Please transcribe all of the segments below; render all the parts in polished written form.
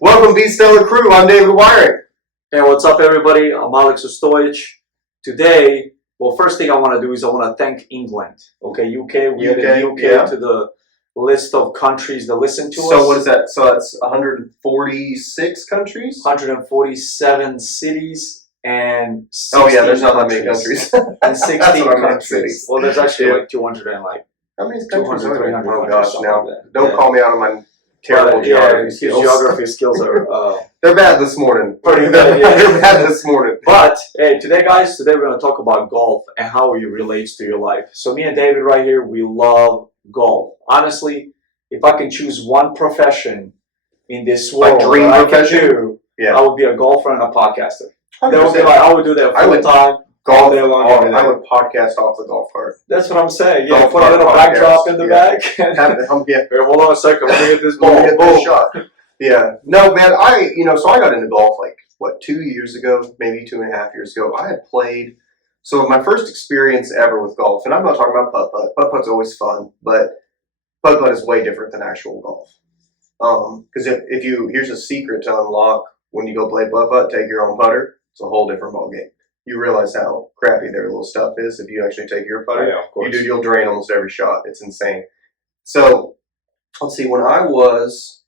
Welcome, Be Stellar Crew. I'm David Wyrick. Hey, what's up, everybody? I'm Ostojic. Today, first thing I want to do is I want to thank England. Okay, UK. We added UK to the list of countries that listen to us. So what is that? So that's 146 countries? 147 cities and 16 oh yeah, there's not that many countries. And 16 countries. Well, there's actually like 200 and like how many countries? 200, 300 oh gosh, now like don't call me out on my terrible geography skills. Geography skills are they're bad this morning. Pretty bad, yeah. They're bad this morning. But hey, today we're going to talk about golf and how it relates to your life. So me and David right here, we love golf. Honestly, if I can choose one profession in this world, like dream profession, I would be a golfer and a podcaster. That would be like, I would do that full time. Golf day long. I would podcast off the golf cart. That's what I'm saying. Yeah, put a little backdrop in the back. Hold on a second. Let me get this ball. Get this shot. Yeah. No, man. So I got into golf like 2 years ago, maybe 2.5 years ago. I had played. So my first experience ever with golf, and I'm not talking about putt-putt. Putt-putt's always fun, but putt-putt is way different than actual golf. Because here's a secret to unlock when you go play putt-putt, take your own putter. It's a whole different ballgame. You realize how crappy their little stuff is if you actually take your putter. Yeah, of course. You'll drain almost every shot. It's insane. So, let's see, when I was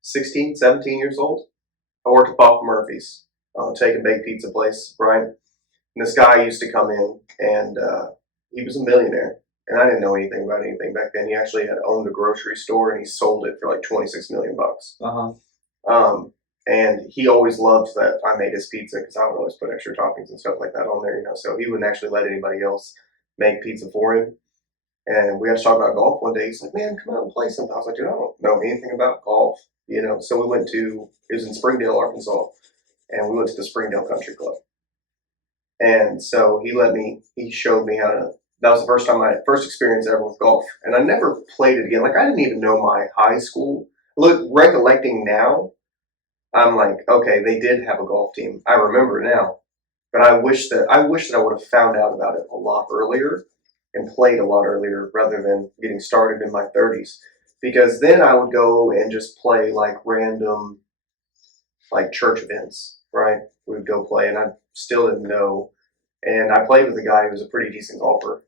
16, 17 years old, I worked at Papa Murphy's, take and bake pizza place, right? And this guy used to come in, and he was a millionaire. And I didn't know anything about anything back then. He actually had owned a grocery store, and he sold it for like $26 million. And he always loved that I made his pizza because I would always put extra toppings and stuff like that on there, So he wouldn't actually let anybody else make pizza for him. And we got to talk about golf one day. He's like, "Man, come out and play sometime." I was like, "Dude, I don't know anything about golf, So we went to, it was in Springdale, Arkansas, and we went to the Springdale Country Club. And so he showed me how to. That was the first experience ever with golf, and I never played it again. Like I didn't even know my high school. Recollecting now. I'm like, okay, they did have a golf team. I remember now, but I wish that I would have found out about it a lot earlier and played a lot earlier rather than getting started in my 30s. Because then I would go and just play like random, like church events, right? We would go play, and I still didn't know. And I played with a guy who was a pretty decent golfer.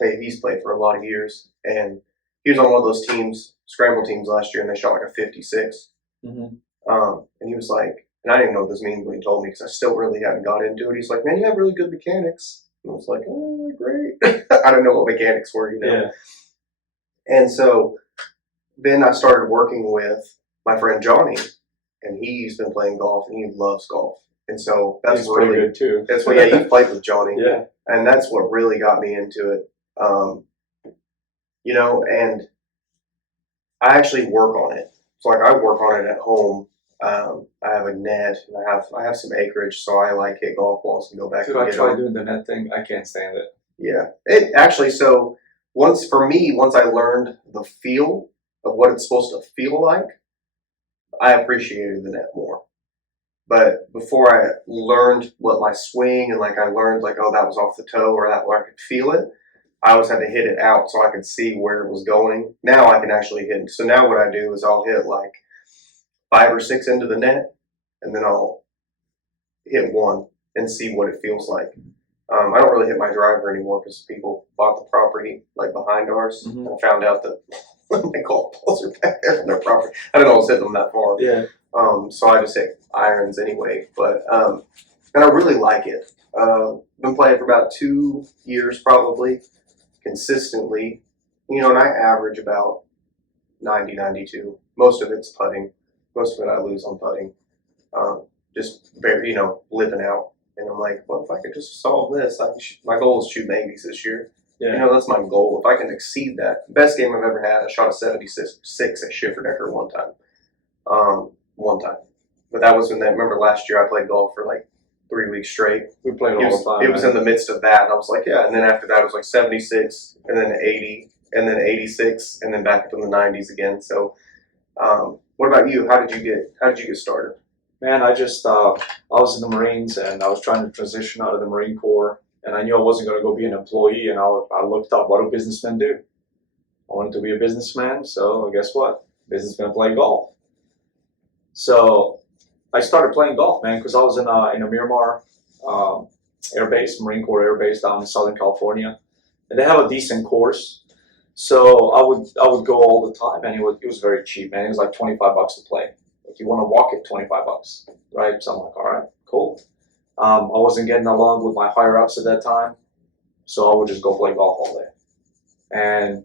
He's played for a lot of years, and he was on one of those teams, scramble teams last year, and they shot like a 56. Mm-hmm. And he was like, and I didn't know what this means when he told me because I still really hadn't got into it. He's like, "Man, you have really good mechanics." And I was like, "Oh, great." I didn't know what mechanics were, Yeah. And so then I started working with my friend Johnny, and he's been playing golf, and he loves golf. And so that's He's pretty good too. That's what, you played with Johnny. Yeah. And that's what really got me into it. And I actually work on it. So like I work on it at home. I have a net, and I have some acreage, so I like hit golf balls and go back. Dude, I tried doing the net thing. I can't stand it. Yeah, it actually. So once I learned the feel of what it's supposed to feel like, I appreciated the net more. But before I learned what my swing and I learned that was off the toe or that where I could feel it, I always had to hit it out so I could see where it was going. Now I can actually hit. So now what I do is I'll hit 5 or 6 into the net, and then I'll hit one and see what it feels like. I don't really hit my driver anymore because people bought the property behind ours. Mm-hmm. And I found out that my golf balls are back there on their property. I didn't know I was hitting them that far. Yeah. So I just hit irons anyway. But and I really like it. Been playing for about 2 years probably, consistently. And I average about 90, 92. Most of it's putting. Most of it I lose on putting. Just very, living out. And I'm like, well, if I could just solve this, my goal is shooting 80s this year. Yeah. That's my goal. If I can exceed that, best game I've ever had, I shot a 76 at Schifferdecker one time. But that was remember last year I played golf for 3 weeks straight. We played all the time. It was in the midst of that, and I was like, yeah. And then after that it was 76, and then 80, and then 86, and then back up in the 90s again. So, what about you? How did you get started? Man, I was in the Marines, and I was trying to transition out of the Marine Corps, and I knew I wasn't going to go be an employee, and I looked up what do businessmen do. I wanted to be a businessman, so guess what? Businessman play golf. So I started playing golf, man, because I was in a Miramar Air Base, Marine Corps Air Base down in Southern California, and they have a decent course. So I would go all the time, and it was very cheap, man. It was like $25 to play. If you want to walk it, $25, right? So I'm like, all right, cool. I wasn't getting along with my higher ups at that time, so I would just go play golf all day. And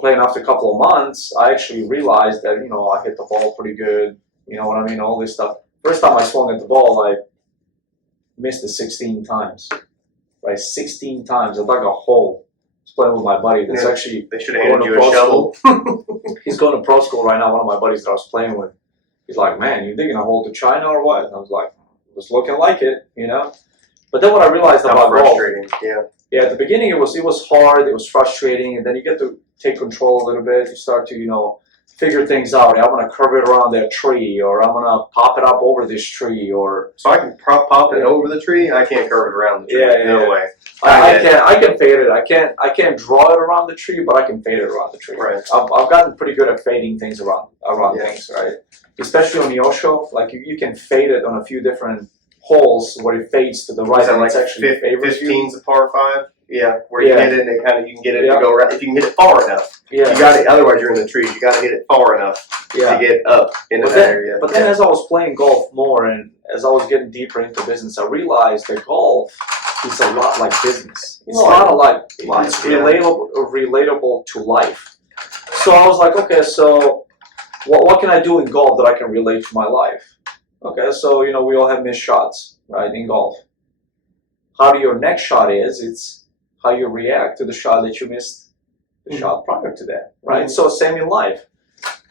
playing after a couple of months, I actually realized that I hit the ball pretty good. You know what I mean? All this stuff. First time I swung at the ball, I missed it 16 times. Right, 16 times. I dug a hole. I was playing with my buddy. That's actually they should have handed you a shovel. He's going to pro school right now. One of my buddies that I was playing with. He's like, "Man, you digging a hole to China or what?" And I was like, "It was looking like it, But then what I realized about frustrating. golf, yeah, at the beginning it was hard. It was frustrating, and then you get to take control a little bit. You start to figure things out. I'm gonna curve it around that tree, or I'm gonna pop it up over this tree, or so I can pop it over the tree, and I can't curve it around the tree. No way. I can fade it. I can't draw it around the tree, but I can fade it around the tree. Right. I've gotten pretty good at fading things around things, right? Especially on the Osho, like you can fade it on a few different holes where it fades to the right, and like it's actually favors you. 15's a par 5. Yeah, where you hit it and you can get it to go around. If you can hit it far enough, you got it. Otherwise, you're in the trees. You got to hit it far enough to get up into that area. But then, as I was playing golf more, and as I was getting deeper into business, I realized that golf is a lot like business. It's not like it's relatable to life. So I was like, okay, so what can I do in golf that I can relate to my life? Okay, so we all have missed shots, right, in golf. How your next shot it's how you react to the shot that you missed, the shot prior to that, right? So same in life.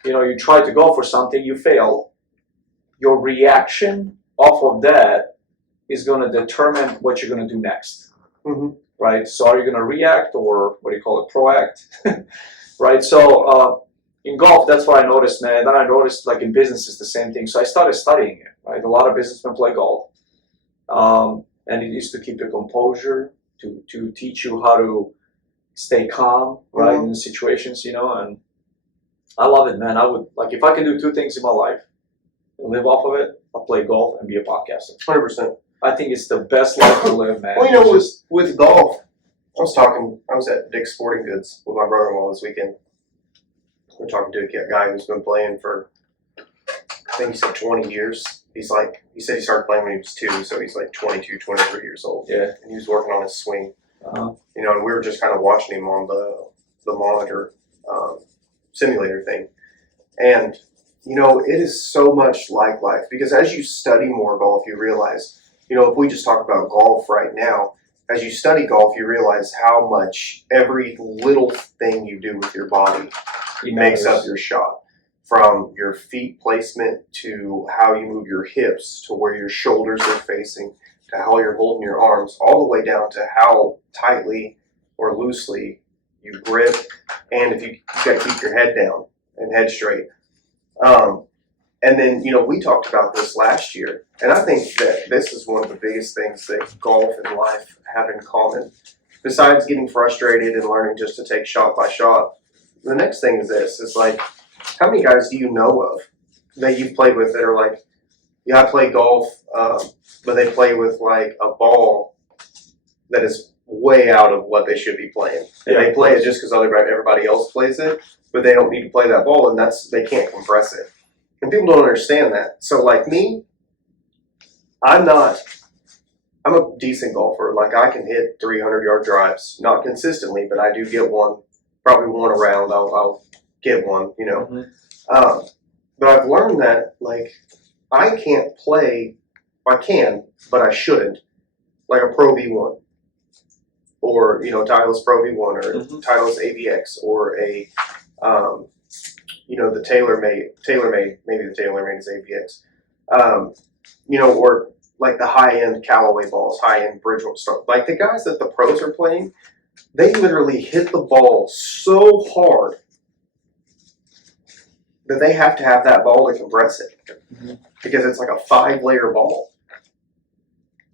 You try to go for something, you fail. Your reaction off of that is going to determine what you're going to do next, right? So are you going to react, or what do you call it, proact, right? So in golf, that's what I noticed, man. Then I noticed, like in business, it's the same thing. So I started studying it, right? A lot of businessmen play golf, and it used to keep your composure, to teach you how to stay calm, right, in the situations, and I love it, man. I would, like, if I can do two things in my life and live off of it, I'll play golf and be a podcaster. 100%. I think it's the best life to live, man. Well, with golf, I was at Dick's Sporting Goods with my brother-in-law this weekend. We're talking to a guy who's been playing for, I think he said 20 years. He said he started playing when he was 2, so he's like 22, 23 years old. Yeah. And he was working on his swing. And we were just kind of watching him on the monitor simulator thing. And, it is so much like life, because as you study more golf, you realize, if we just talk about golf right now, as you study golf, you realize how much every little thing you do with your body makes up your shot. From your feet placement to how you move your hips, to where your shoulders are facing, to how you're holding your arms, all the way down to how tightly or loosely you grip, and if you got to keep your head down and head straight. And then, we talked about this last year, and I think that this is one of the biggest things that golf and life have in common. Besides getting frustrated and learning just to take shot by shot, the next thing is this. It's like, how many guys do you know of that you've played with that are like, I play golf, but they play with like a ball that is way out of what they should be playing. And they play it just because everybody else plays it, but they don't need to play that ball, and they can't compress it. And people don't understand that. So like me, I'm a decent golfer. Like, I can hit 300-yard drives, not consistently, but I do get one, probably one around. I'll get one, but I've learned that, like, I can't play, I can, but I shouldn't, like a Pro V1, or, Titleist Pro V1, or Titleist AVX, or a, the TaylorMade, maybe the TaylorMade is AVX, or like the high-end Callaway balls, high-end Bridgewater stuff. Like, the guys that the pros are playing, they literally hit the ball so hard that they have to have that ball to compress it, because it's like a 5-layer ball.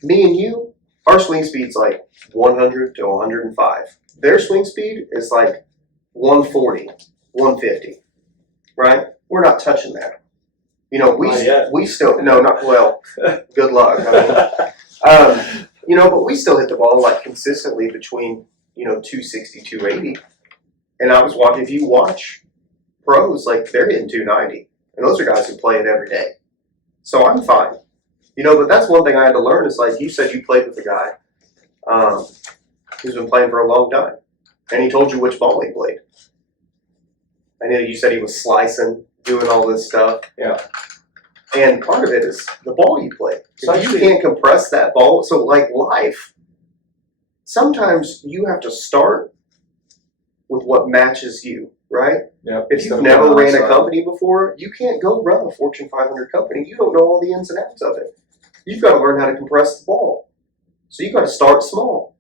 Me and you, our swing speed's like 100 to 105. Their swing speed is like 140, 150, right? We're not touching that. You know, we still, no, not, well, good luck. I mean, you know, but we still hit the ball like consistently between, you know, 260, 280. And I was watching, if you watch pros, like they're hitting 290. And those are guys who play it every day. So I'm fine. You know, but that's one thing I had to learn is like you said you played with a guy who's been playing for a long time. And he told you which ball he played. I know you said he was slicing, doing all this stuff. Yeah. And part of it is the ball you play. So If you can't compress that ball, so like life, sometimes you have to start with what matches you, right? Yeah. If you've never ran a company before, you can't go run a Fortune 500 company. You don't know all the ins and outs of it. You've got to learn how to compress the ball. So you've got to start small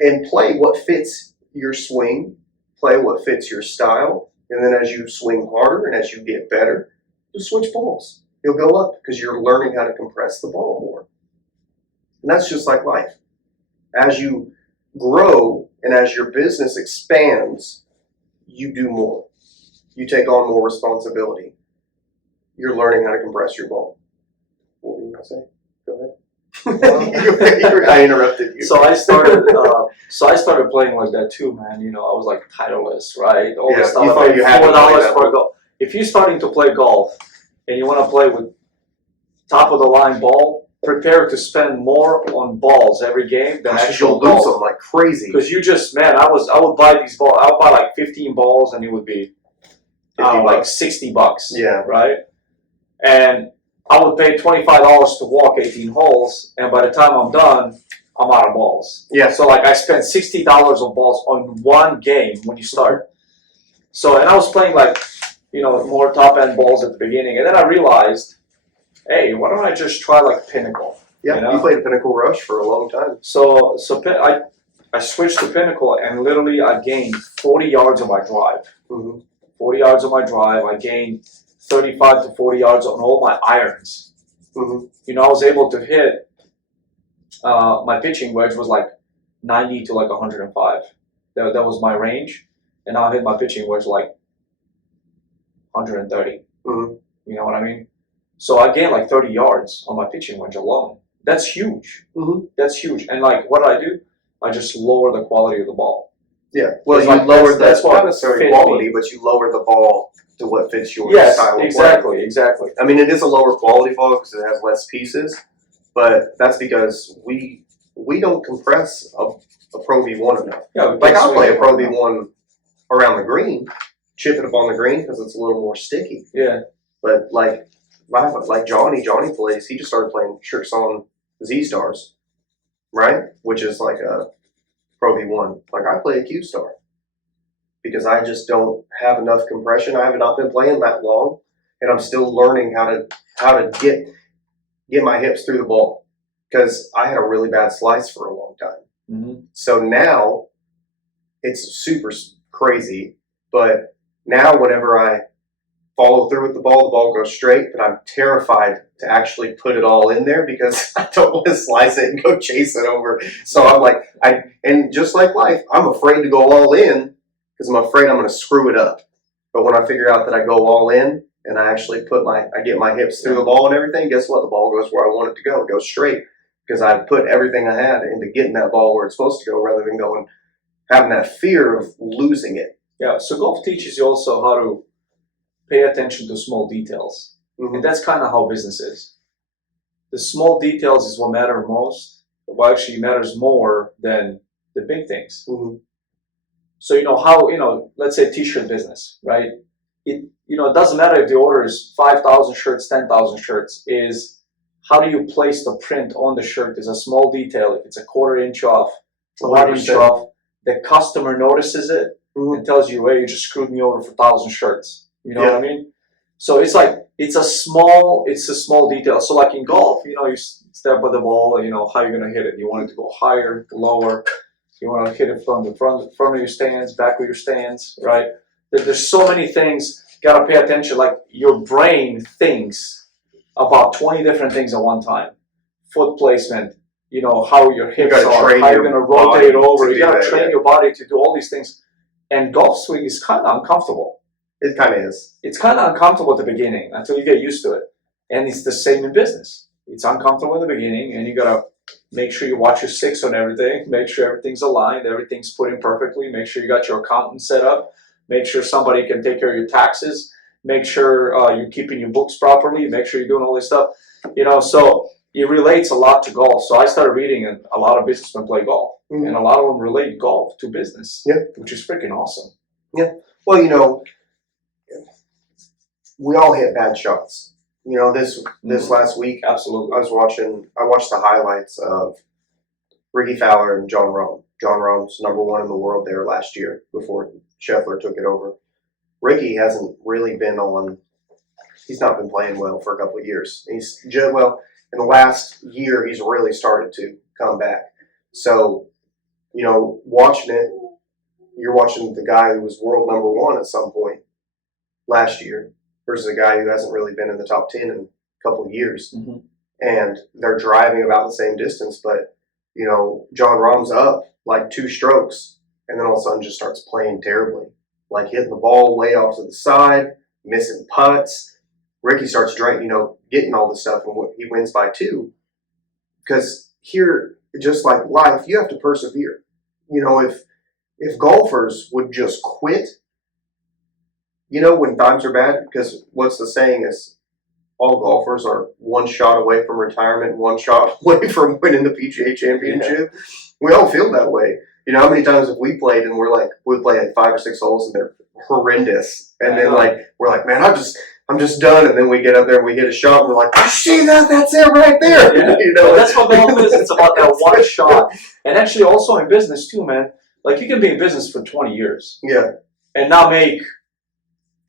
and play what fits your swing, play what fits your style, and then as you swing harder and as you get better, you switch balls. You'll go up because you're learning how to compress the ball more. And that's just like life. As you grow and as your business expands, you do more. You take on more responsibility. You're learning how to compress your ball. What were you going to say? Go ahead. I interrupted you. So I started playing like that too, man. You know, I was like Titleist, right? All this stuff. You I paid had to play $4 that for a golf. If you're starting to play golf and you want to play with top of the line ball, prepare to spend more on balls every game than actual you'll lose golf. them like crazy. Because you just, man, I would buy these balls. I would buy like 15 balls, and it would be like $60. Yeah. Right. And I would pay $25 to walk 18 holes, and by the time I'm done, I'm out of balls. Yeah. So like I spent $60 on balls on one game when you start. So, and I was playing like, you know, more top end balls at the beginning, and then I realized, hey, why don't I just try like Pinnacle? Yeah, you played Pinnacle Rush for a long time. So I switched to Pinnacle, and literally I gained 40 yards on my drive. Mm-hmm. 40 yards on my drive. I gained 35 to 40 yards on all my irons. Mm-hmm. You know, I was able to hit, my pitching wedge was like 90 to like 105. That was my range. And I hit my pitching wedge like 130. Mm-hmm. You know what I mean? So I gained like 30 yards on my pitching wedge alone. That's huge. Mm-hmm. That's huge. And like, what do? I just lower the quality of the ball. Yeah. Well, you like, lowered that's not necessarily quality, but you lowered the ball to what fits your style of play. Exactly. I mean, it is a lower quality ball because it has less pieces, but that's because we don't compress a Pro V1 enough. Yeah, like I'll play a Pro V1 around the green, chip it up on the green because it's a little more sticky. Yeah. But like Johnny plays, he just started playing tricks on Z-Stars, right? Which is like a Pro V1. Like I play a Q-Star because I just don't have enough compression. I have not been playing that long, and I'm still learning how to get my hips through the ball because I had a really bad slice for a long time. Mm-hmm. So now it's super crazy, but now whenever I follow through with the ball goes straight, but I'm terrified to actually put it all in there because I don't want to slice it and go chase it over. So I'm like, and just like life, I'm afraid to go all in because I'm afraid I'm going to screw it up. But when I figure out that I go all in and I actually I get my hips through the ball and everything, guess what? The ball goes where I want it to go. It goes straight because I put everything I had into getting that ball where it's supposed to go rather than having that fear of losing it. Yeah, so golf teaches you also how to pay attention to small details. Mm-hmm. And that's kind of how business is. The small details is what matter most, what actually matters more than the big things. Mm-hmm. So, let's say t-shirt business, right? It doesn't matter if the order is 5,000 shirts, 10,000 shirts, is how do you place the print on the shirt is a small detail. If it's a quarter inch off, 1 inch off, the customer notices it and tells you, hey, you just screwed me over for 1,000 shirts. You know what I mean? So it's like, it's a small detail. So like in golf, you step with the ball, how you're going to hit it. You want it to go higher, lower. You want to hit it from the front of your stands, back of your stands, right? There's so many things. You got to pay attention. Like your brain thinks about 20 different things at one time. Foot placement, how your hips are, how you're going to rotate over. You got to train your body to do all these things. And golf swing is kind of uncomfortable. It kind of is. It's kind of uncomfortable at the beginning until you get used to it. And it's the same in business. It's uncomfortable in the beginning, and you gotta make sure you watch your six on everything, make sure everything's aligned, everything's put in perfectly, make sure you got your accountant set up, make sure somebody can take care of your taxes, make sure you're keeping your books properly, make sure you're doing all this stuff. So it relates a lot to golf. So I started reading, and a lot of businessmen play golf, and a lot of them relate golf to business, which is freaking awesome. Yeah. Well, we all hit bad shots. This last week, Absolutely. I watched the highlights of Ricky Fowler and John Rahm. John Rahm's #1 in the world there last year before Scheffler took it over. Ricky hasn't really he's not been playing well for a couple of years. In the last year, he's really started to come back. So, watching it, you're watching the guy who was world #1 at some point last year versus a guy who hasn't really been in the top 10 in a couple of years. Mm-hmm. And they're driving about the same distance, but, John Rahm's up like 2 strokes, and then all of a sudden just starts playing terribly. Like hitting the ball way off to the side, missing putts. Ricky starts getting all this stuff, and he wins by 2. Because here, just like life, you have to persevere. If golfers would just quit, when times are bad, because what's the saying is, all golfers are 1 shot away from retirement, 1 shot away from winning the PGA Championship. Yeah. We all feel that way. How many times have we played and we play like 5 or 6 holes and they're horrendous, and then we're like, man, I'm just done, and then we get up there and we hit a shot and we're like, I see that, that's it right there. Yeah. That's what golf is. It's about that 1 shot, and actually also in business too, man. Like you can be in business for 20 years, and not make.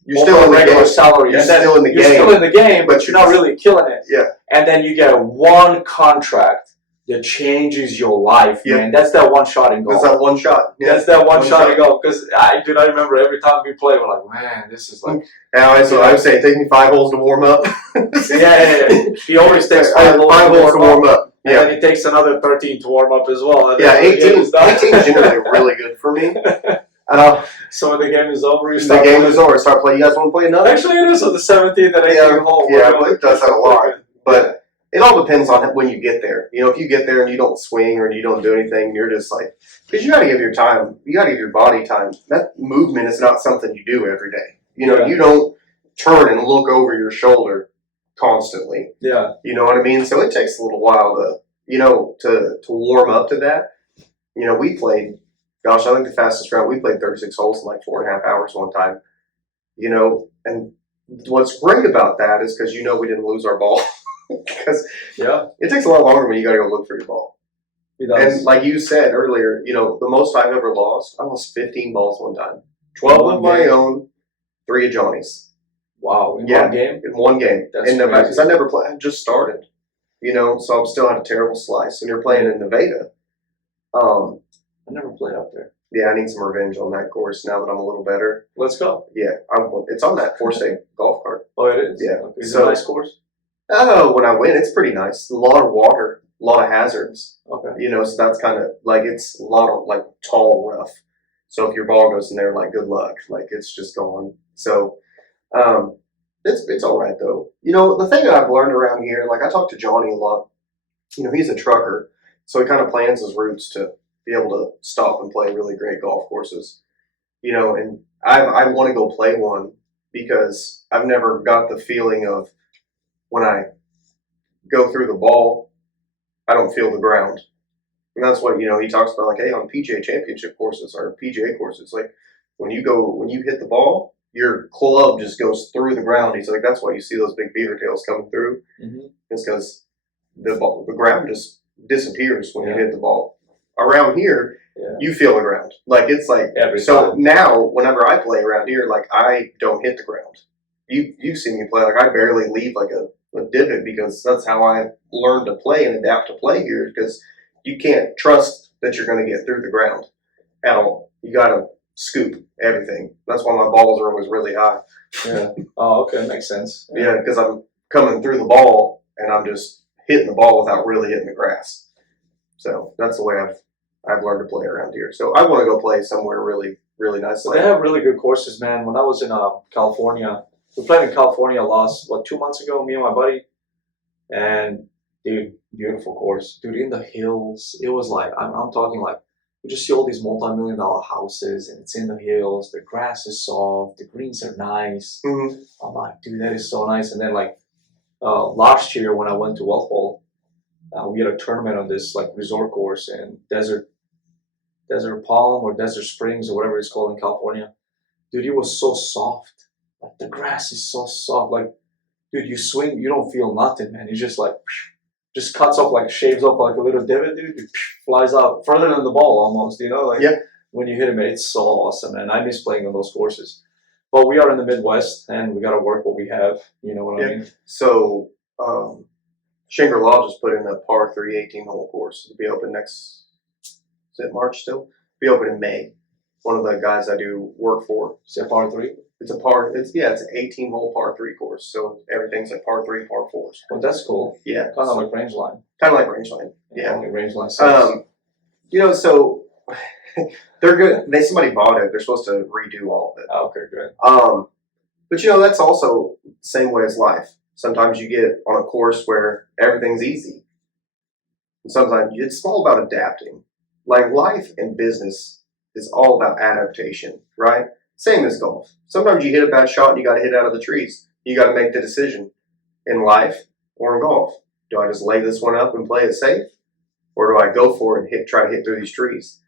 You're still in the regular game. salary. You're still in the game. You're still in the game, but you're not really killing it. Yeah. And then you get 1 contract that changes your life, man. That's that 1 shot in golf. That's that 1 shot. Yeah. That's that one shot in golf. Because I remember every time we play, we're like, man, this is like. So I would say, take me 5 holes to warm up. Yeah. He always takes 5 holes to warm up. And then he takes another 13 to warm up as well. 18 is generally really good for me. So when the game is over, start playing. You guys want to play another? Actually, it is on the 17th and 18th hole. Yeah, it does that a lot. But it all depends on when you get there. If you get there and you don't swing or you don't do anything, you're just like, because you got to give your body time. That movement is not something you do every day. You don't turn and look over your shoulder constantly. Yeah. You know what I mean? So it takes a little while to warm up to that. We played. Gosh, I think the fastest round, we played 36 holes in like 4.5 hours one time. And what's great about that is because we didn't lose our ball. Because it takes a lot longer when you got to go look for your ball. It does. And like you said earlier, the most I've ever lost, I lost 15 balls one time. 12 of my own, 3 of Johnny's. Wow, in one game? In one game. That's crazy. Because I never played, I just started. So I still had a terrible slice. And you're playing in Nevada. I never played up there. Yeah, I need some revenge on that course now that I'm a little better. Let's go. Yeah, it's on that 4-state golf cart. Oh, it is? Yeah. Okay. Is it a nice course? Oh, when I win, it's pretty nice. A lot of water, a lot of hazards. Okay. So that's kind of like, it's a lot of like tall rough. So if your ball goes in there, like, good luck. Like, it's just gone. So it's all right, though. The thing that I've learned around here, like, I talk to Johnny a lot. He's a trucker, so he kind of plans his routes to be able to stop and play really great golf courses. And I want to go play one because I've never got the feeling of when I go through the ball, I don't feel the ground. And that's what, he talks about, like, hey, on PGA Championship courses or PGA courses, like, when you hit the ball, your club just goes through the ground. He's like, that's why you see those big beaver tails coming through. Mm-hmm. It's because the ground just disappears when you hit the ball. Around here, you feel the ground. Like, it's like, every time. Now, whenever I play around here, like, I don't hit the ground. You've seen me play, like, I barely leave, like, a divot, because that's how I learned to play and adapt to play here, because you can't trust that you're going to get through the ground at all. You got to scoop everything. That's why my balls are always really high. Yeah. Oh, okay. Makes sense. Yeah, because I'm coming through the ball, and I'm just hitting the ball without really hitting the grass. So that's the way I've learned to play around here. So I want to go play somewhere really really nice. So they have really good courses, man. When I was in California, we played in California last 2 months ago, me and my buddy, and dude, beautiful course, dude, in the hills. It was like I'm talking like you just see all these multi-million-dollar houses, and it's in the hills. The grass is soft, the greens are nice. Mm-hmm. I'm like, dude, that is so nice. And then like last year when I went to Wealth Bowl, we had a tournament on this like resort course in Desert Palm or Desert Springs or whatever it's called in California. Dude, it was so soft. Like the grass is so soft. Like, dude, you swing, you don't feel nothing, man. It's just like, just cuts off, like shaves off like a little divot, dude. It flies out further than the ball almost, you know? Like, yeah. When you hit it, it's so awesome, man. I miss playing on those courses. But we are in the Midwest, and we got to work what we have. You know what I mean? So, Shangri-La just put in a par 3 18-hole course. It'll be open next, is it March still? It'll be open in May. One of the guys I do work for. Is it par 3? It's an 18-hole par 3 course. So everything's like par 3, par 4s. Well, that's cool. Yeah. Kind of like range line. Kind of like range line. Yeah. Only range line sucks. You know, so they're good. Somebody bought it. They're supposed to redo all of it. Okay, good. But you know, that's also the same way as life. Sometimes you get on a course where everything's easy. And sometimes it's all about adapting. Like life and business is all about adaptation, right? Same as golf. Sometimes you hit a bad shot and you got to hit out of the trees. You got to make the decision in life or in golf. Do I just lay this one up and play it safe? Or do I go for it and try to hit through these trees?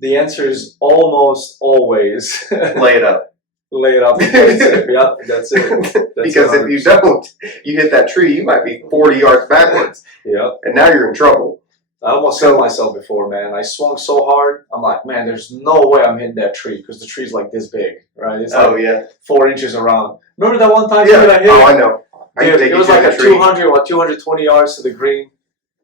The answer is almost always Lay it up. Lay it up and play it safe. Yep, that's it. That's Because if you don't, you hit that tree, you might be 40 yards backwards. Yep. And now you're in trouble. I almost hit myself before, man. I swung so hard. I'm like, man, there's no way I'm hitting that tree because the tree's like this big, right? It's like 4 inches around. Remember that one time? Yeah. I hit I know. Dude, it was like a 200 or 220 yards to the green.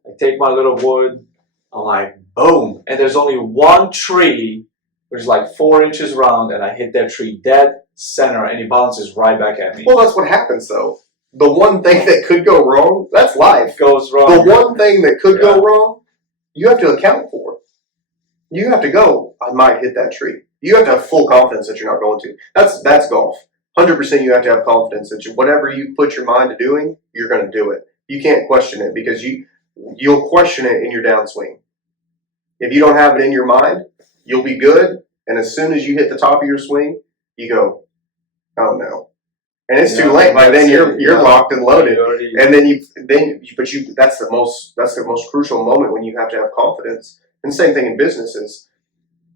I take my little wood. I'm like, boom. And there's only one tree, which is like 4 inches round, and I hit that tree dead center, and it bounces right back at me. Well, that's what happens, though. The one thing that could go wrong, that's life. Goes wrong. The one thing that could go wrong, you have to account for. You have to go, I might hit that tree. You have to have full confidence that you're not going to. That's golf. 100% you have to have confidence that whatever you put your mind to doing, you're going to do it. You can't question it because you'll question it in your downswing. If you don't have it in your mind, you'll be good. And as soon as you hit the top of your swing, you go, oh no. And it's too late. By then you're locked and loaded. And that's the most crucial moment when you have to have confidence. And same thing in businesses.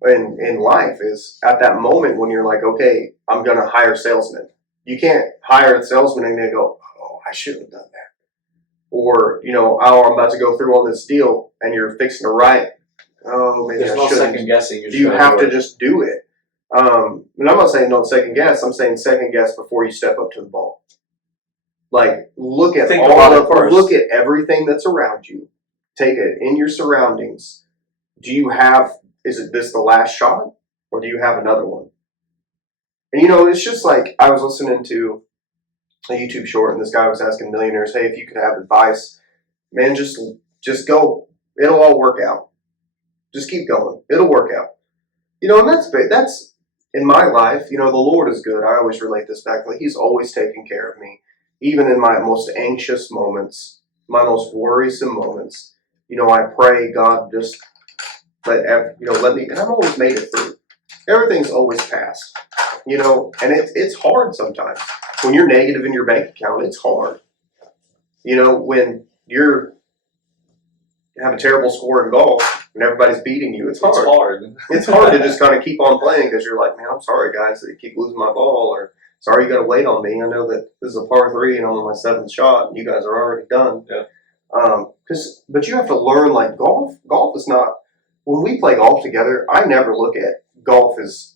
In life is at that moment when you're like, okay, I'm going to hire salesmen. You can't hire a salesman and they go, oh, I shouldn't have done that. Or, oh, I'm about to go through on this deal and you're fixing to write. Oh, maybe There's no second guessing. You have to just do it. And I'm not saying don't second guess. I'm saying second guess before you step up to the ball. Like, look at everything that's around you. Take it in your surroundings. Is it this the last shot, or do you have another one? And it's just like I was listening to a YouTube short, and this guy was asking millionaires, "Hey, if you could have advice, man, just go. It'll all work out. Just keep going. It'll work out." And that's in my life. The Lord is good. I always relate this back. Like He's always taking care of me, even in my most anxious moments, my most worrisome moments. I pray, God, just. Let me, and I've always made it through. Everything's always passed, and it's hard sometimes. When you're negative in your bank account, it's hard. When you have a terrible score in golf and everybody's beating you, it's hard. It's hard. It's hard to just kind of keep on playing because you're like, man, I'm sorry, guys, that you keep losing my ball, or sorry you got to wait on me. I know that this is a par 3 and I'm on my 7th shot, and you guys are already done. Yeah. But you have to learn, like golf. Golf is not. When we play golf together, I never look at golf as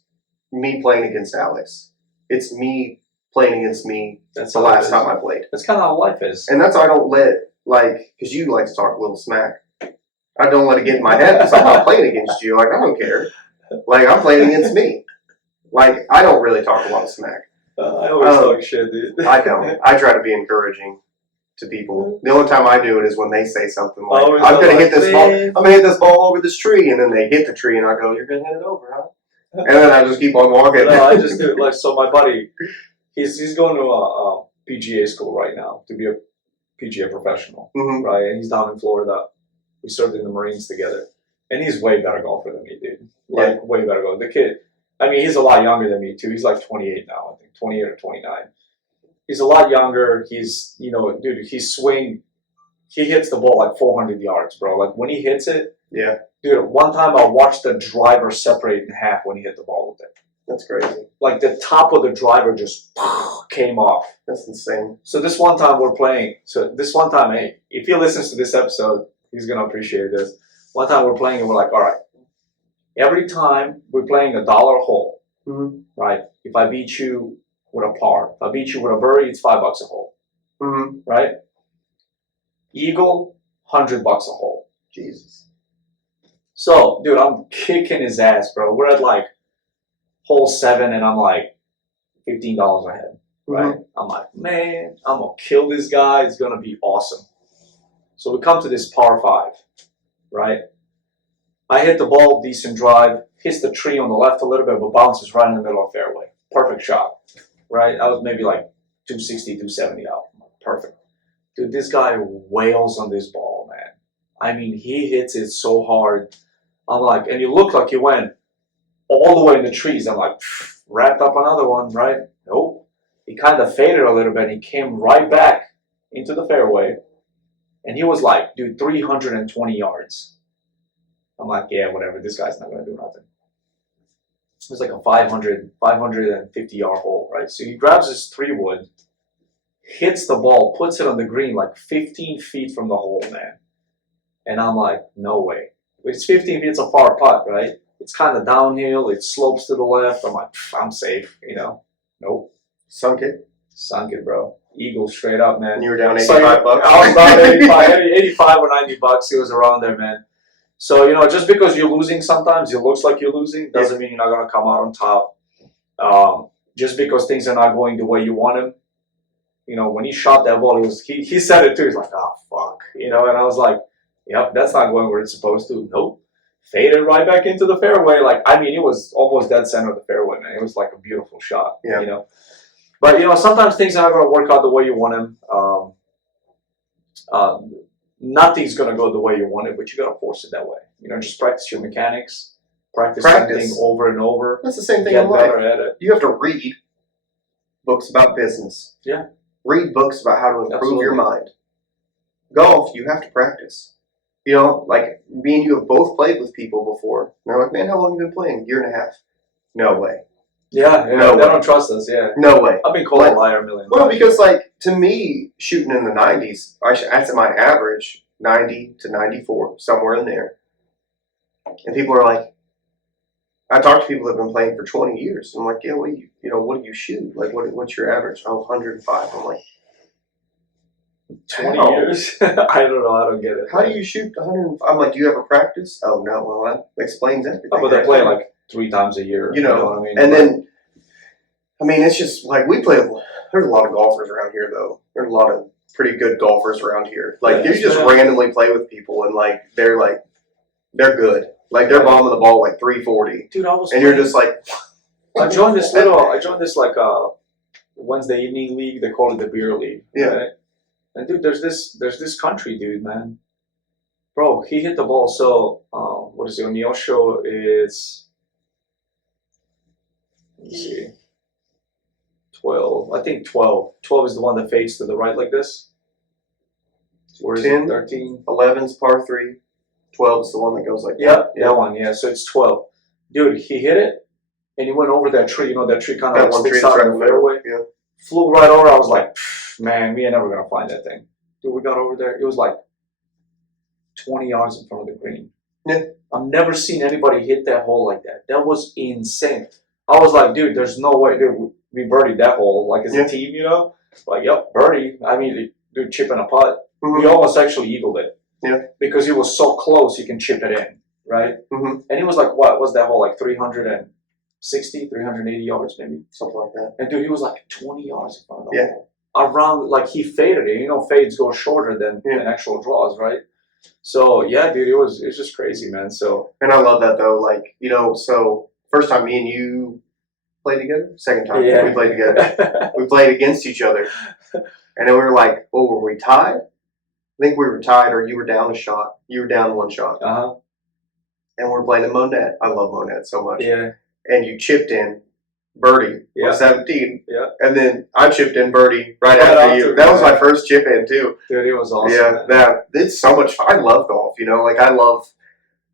me playing against Alex. It's me playing against me. That's the last time I played. That's kind of how life is. And that's why I don't because you like to talk a little smack. I don't let it get in my head because I'm not playing against you. Like, I don't care. Like, I'm playing against me. Like, I don't really talk a lot of smack. I always talk shit, dude. I don't. I try to be encouraging to people. The only time I do it is when they say something like, I'm going to hit this ball. I'm going to hit this ball over this tree. And then they hit the tree and I go, you're going to hit it over, huh? and then I just keep on walking. No, I just do it like so. My buddy, he's going to a PGA school right now to be a PGA professional, right? And he's down in Florida. We served in the Marines together, and he's way better golfer than me, dude. Like way better golfer. The kid, I mean, he's a lot younger than me too. He's like 28 now, I think 28 or 29. He's a lot younger. He's, you know, dude, he hits the ball like 400 yards, bro. Like when he hits it, dude. One time I watched the driver separate in half when he hit the ball with it. That's crazy. Like the top of the driver just came off. That's insane. So this one time we're playing. So this one time, hey, if he listens to this episode, he's gonna appreciate this. One time we're playing and we're like, all right, every time we're playing $1 hole, right? If I beat you with a par, if I beat you with a birdie, it's $5 a hole, right? Eagle, $100 a hole. Jesus. So, dude, I'm kicking his ass, bro. We're at like hole 7, and I'm like $15 ahead, right? I'm like, man, I'm gonna kill this guy. It's gonna be awesome. So we come to this par 5, right? I hit the ball, decent drive, hits the tree on the left a little bit, but bounces right in the middle of the fairway. Perfect shot, right? I was maybe like 260, 270 out. Perfect. Dude, this guy wails on this ball, man. I mean, he hits it so hard. I'm like, and you look like you went all the way in the trees. I'm like, wrapped up another one, right? Nope. He kind of faded a little bit. He came right back into the fairway. And he was like, dude, 320 yards. I'm like, yeah, whatever. This guy's not going to do nothing. It was like a 550 yard hole, right? So he grabs his 3-wood, hits the ball, puts it on the green like 15 feet from the hole, man. And I'm like, no way. It's 15 feet, it's a par putt, right? It's kind of downhill, it slopes to the left. I'm like, I'm safe, you know? Nope. Sunk it? Sunk it, bro. Eagle straight up, man. And you were down $85 bucks? I was down 85 or 90 bucks. It was around there, man. So, you know, just because you're losing sometimes, it looks like you're losing, doesn't mean you're not going to come out on top. Just because things are not going the way you want them. You know, when he shot that ball, he said it too. He's like, oh, fuck. You know, and I was like, yep, that's not going where it's supposed to. Nope. Faded right back into the fairway. Like, I mean, it was almost dead center of the fairway, man. It was like a beautiful shot, you know. But, you know, sometimes things are not going to work out the way you want them. Nothing's going to go the way you want it, but you got to force it that way. You know, just practice your mechanics. Practice something over and over. That's the same thing Get in life. better at it. You have to read books about business. Yeah. Read books about how to improve Absolutely. your mind. Golf, you have to practice. You know, like me and you have both played with people before. And they're like, man, how long have you been playing? Year and a half. No way. Yeah, No they way. don't trust us, yeah. No way. I've been called a liar a million times. Well, because like to me, shooting in the 90s, that's my average, 90 to 94, somewhere in there. And people are like, I talk to people that have been playing for 20 years. I'm like, yeah, what do you shoot? Like, what's your average? Oh, 105. I'm like, 20 how? years? I don't know. I don't get it. How do you shoot 105? I'm like, do you ever practice? Oh, no. Well, that explains everything. Oh, but they play like 3 times a year. You know what I mean? And then, I mean, it's just like we play. There's a lot of golfers around here, though. There's a lot of pretty good golfers around here. Like, you just randomly play with people, and they're good. Like, they're bombing the ball like 340. Dude, and you're just like, I joined this like Wednesday evening league. They call it the beer league. Yeah. Right? And dude, there's this country dude, man. Bro, he hit the ball. So, what is it? O'Neill show is, let me see, 12. I think 12. 12 is the one that fades to the right like this. Where is 10, it? 13. 11's par 3. 12 is the one that goes like Yeah, that. that one. Yeah, so it's 12. Dude, he hit it, and he went over that tree. You know, that tree kind of That one sticks tree out right in in the the middle. fairway. Yeah. Flew right over. I was like, man, we ain't never gonna find that thing. Dude, we got over there. It was like 20 yards in front of the green. Yeah. I've never seen anybody hit that hole like that. That was insane. I was like, dude, there's no way. Dude, we birdied that hole like as a team, you know? Like, yep, birdie. I mean, dude, chipping a putt. Mm-hmm. We almost actually eagled it. Yeah. Because it was so close, you can chip it in, right? Mm-hmm. And it was like, what was that hole? Like 360, 380 yards maybe? Something like that. And dude, he was like 20 yards in front of the hole. Around, like he faded it. You know, fades go shorter than actual draws, right? So, yeah, dude, it was just crazy, man. So. And I love that, though. Like, you know, so first time me and you played together. Second time Yeah. we played together. We played against each other, and then we were like, "Well, were we tied?" I think we were tied, or you were down a shot. You were down one shot, and we're playing in Monet. I love Monet so much. Yeah. And you chipped in birdie Yeah. on 17. Yeah. And then I chipped in birdie right Right after after, you. That was yeah. my first chip in too. Dude, it was awesome. Yeah, Man. it's so much fun. I love golf. You know, like I love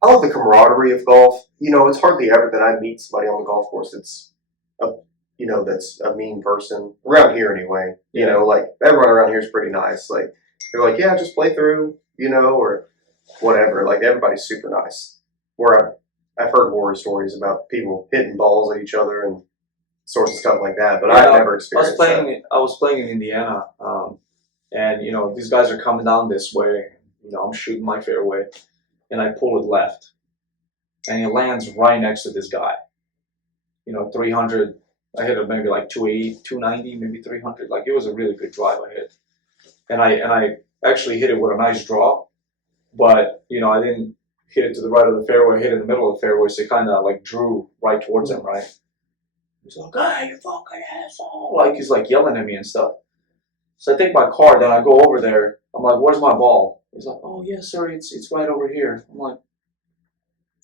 the camaraderie of golf. You know, it's hardly ever that I meet somebody on the golf course that's that's a mean person around here anyway. You know, like everyone around here is pretty nice. Like they're like, yeah, just play through, or whatever. Like everybody's super nice. Where I've heard horror stories about people hitting balls at each other and sorts of stuff like that, but I've never experienced that. I was playing in Indiana, and these guys are coming down this way. I'm shooting my fairway, and I pull it left, and it lands right next to this guy. 300. I hit it maybe like 280, 290, maybe 300. Like it was a really good drive I hit, and I actually hit it with a nice draw, but I didn't hit it to the right of the fairway. Hit it in the middle of the fairway, so it kind of like drew right towards him, right? He's like, "Hey, you fucking asshole!" Like he's like yelling at me and stuff. So I take my card, then I go over there. I'm like, "Where's my ball?" He's like, "Oh yeah, sir, it's right over here." I'm like,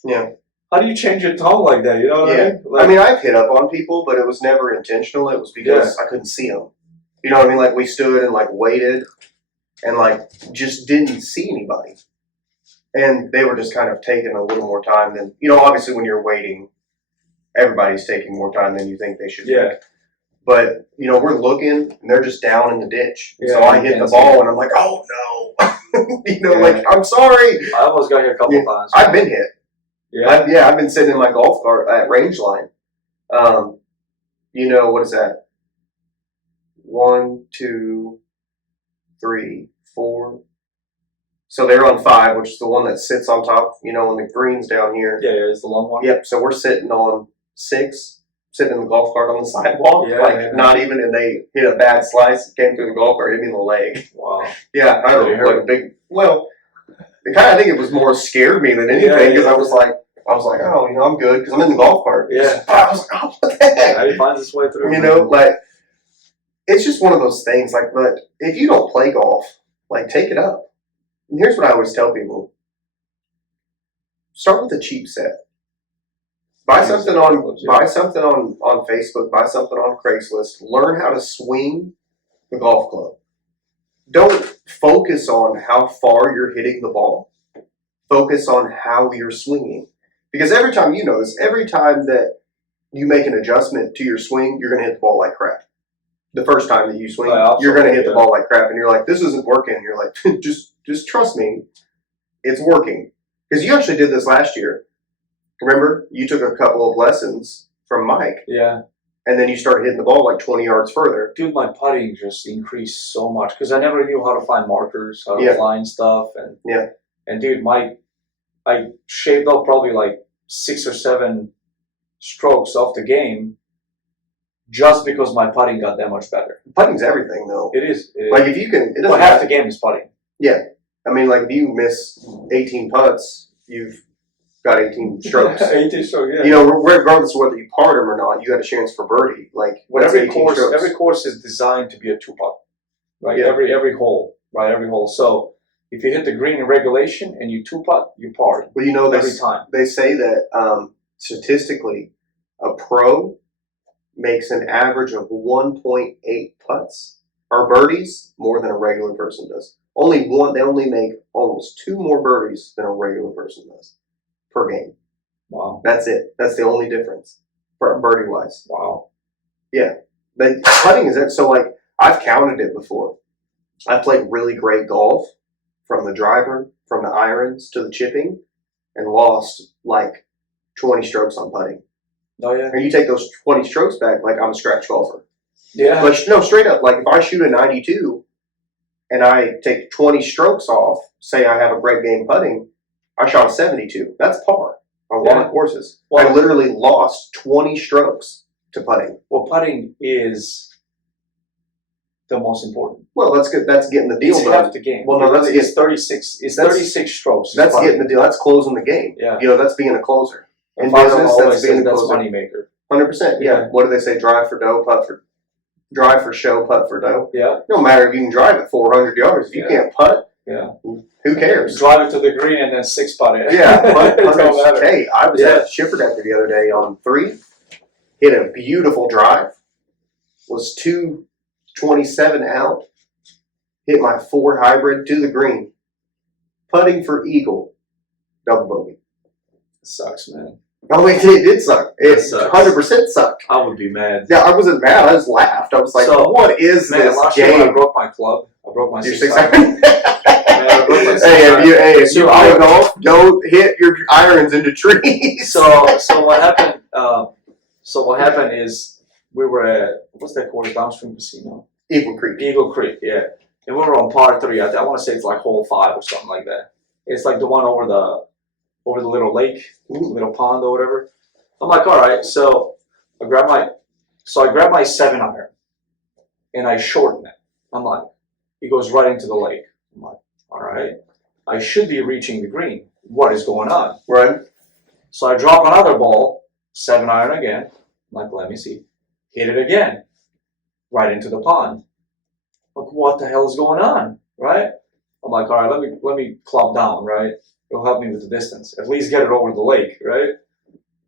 Yeah. How do you change your tone like that? You know what I mean? Like, I mean, I've hit up on people, but it was never intentional. It was because I couldn't see them. You know what I mean? Like we stood and like waited, and like just didn't see anybody, and they were just kind of taking a little more time than obviously when you're waiting, everybody's taking more time than you think they should. Yeah. Take. But we're looking, and they're just down in the ditch. Yeah, so I hit the ball, and I'm like, "Oh no!" Like I'm sorry. I almost got hit a couple times. I've been hit. Yeah. I've been sitting in my golf cart at range line. What is that? 1, 2, 3, 4. So they're on 5, which is the one that sits on top, on the greens down here. Yeah, it's the long one. Yep. So we're sitting on 6, sitting in the golf cart on the sidewalk. Not even, and they hit a bad slice, came through the golf cart, hit me in the leg. Wow. Yeah, I don't know, like a big, I think it was more scared me than anything because I was like, oh, I'm good because I'm in the golf cart. Yeah. I was like, oh, what the heck? How do you find this way through? Like, it's just one of those things. Like, but if you don't play golf, like, take it up. And here's what I always tell people: start with a cheap set. Buy something on Facebook. Buy something on Craigslist. Learn how to swing the golf club. Don't focus on how far you're hitting the ball. Focus on how you're swinging. Because every time that you make an adjustment to your swing, you're going to hit the ball like crap. The first time that you swing, you're going to hit the ball like crap. And you're like, this isn't working. And you're like, just trust me, it's working. Because you actually did this last year. Remember, you took a couple of lessons from Mike. Yeah. And then you started hitting the ball like 20 yards further. Dude, my putting just increased so much because I never knew how to find markers, how to line stuff. And dude, I shaved off probably like 6 or 7 strokes off the game just because my putting got that much better. Putting's everything, though. It is. Like, if you can... half the game is putting. Yeah. I mean, like, if you miss 18 putts, you've got 18 strokes. 18 strokes, yeah. Regardless of whether you part them or not, you got a chance for birdie. Like, every course is designed to be a 2-putt. Right? Yeah. Every hole. Right? Every hole. So, if you hit the green in regulation and you 2-putt, you par. Well, every time. They say that statistically, a pro makes an average of 1.8 putts or birdies more than a regular person does. They only make almost 2 more birdies than a regular person does per game. Wow. That's it. That's the only difference, birdie wise. Wow. Yeah. But putting is it. So, like, I've counted it before. I've played really great golf from the driver, from the irons to the chipping, and lost like 20 strokes on putting. Oh, yeah. And you take those 20 strokes back, like I'm a scratch golfer. Yeah. But no, straight up, like if I shoot a 92 and I take 20 strokes off, say I have a great game putting, I shot a 72. That's par on a lot of courses. Well, I literally lost 20 strokes to putting. Well, putting is the most important. Well, that's good. That's getting the deal done. It's half the game. Well, no, it's 36. It's 36 strokes. That's getting the deal. That's closing the game. Yeah. That's being a closer. In My father business, always that's being says a that's closer. moneymaker. 100%. Yeah. What do they say? Drive for dough, drive for show, putt for dough. Yeah. No matter if you can drive it 400 yards, if you can't putt, who cares? Drive it to the green and then 6-putt it. Yeah, It don't matter. hey, I was at Shipperdeck the other day on 3, hit a beautiful drive, was 227 out, hit my 4 hybrid to the green, putting for eagle, double bogey. It sucks, man. Oh, it did suck. It sucks. 100% sucked. I would be mad. Yeah, I wasn't mad. I just laughed. I was like, So, what is man, this last game? year I broke my club. I broke my Your 6 iron? I broke my 6 if you play golf, don't hit your irons into trees. So what happened? So what happened is we were at, what's that called, downstream casino? Eagle Creek. Eagle Creek, yeah. And we were on par 3. I want to say it's like hole 5 or something like that. It's like the one over the little lake, little pond or whatever. I'm like, all right. So I grab my 7-iron and I shorten it. I'm like, he goes right into the lake. I'm like, all right. I should be reaching the green. What is going on? Right. So I drop another ball, 7-iron again. I'm like, let me see. Hit it again. Right into the pond. Like, what the hell is going on? Right? I'm like, all right, let me club down, right? It'll help me with the distance. At least get it over the lake, right?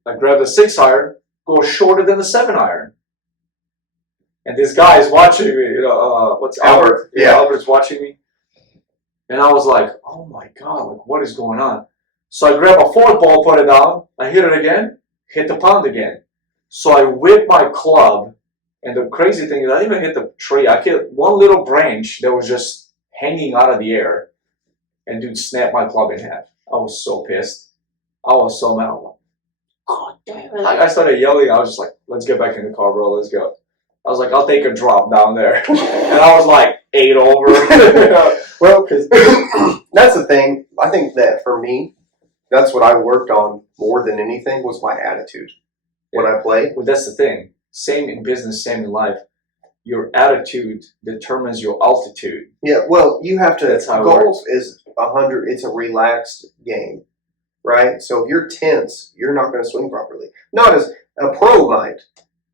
I grab the 6-iron, go shorter than the 7-iron. And this guy is watching me, what's Albert? Yeah, Albert's watching me. And I was like, oh my God, like, what is going on? So I grab a 4th ball, put it down, I hit it again, hit the pond again. So I whip my club, and the crazy thing is I didn't even hit the tree. I hit one little branch that was just hanging out of the air, and dude snapped my club in half. I was so pissed. I was so mad. I was like, God damn it. I started yelling. I was just like, let's get back in the car, bro. Let's go. I was like, I'll take a drop down there. And I was like 8 over. Well, because that's the thing. I think that for me, that's what I worked on more than anything was my attitude when I play. Well, that's the thing. Same in business, same in life. Your attitude determines your altitude. Yeah, well, you have to. That's how golf is 100. It's a relaxed game, right? So if you're tense, you're not going to swing properly. Not as a pro might,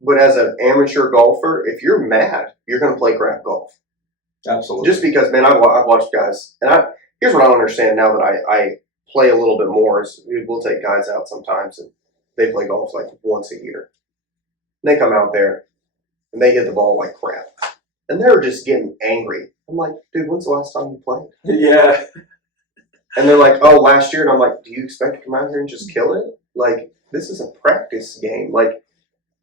but as an amateur golfer, if you're mad, you're going to play crap golf. Absolutely. Just because, man, I've watched guys, and here's what I don't understand now that I play a little bit more is we'll take guys out sometimes and they play golf like once a year. And they come out there and they hit the ball like crap. And they're just getting angry. I'm like, dude, when's the last time you played? Yeah. And they're like, oh, last year. And I'm like, do you expect to come out here and just kill it? Like, this is a practice game. Like,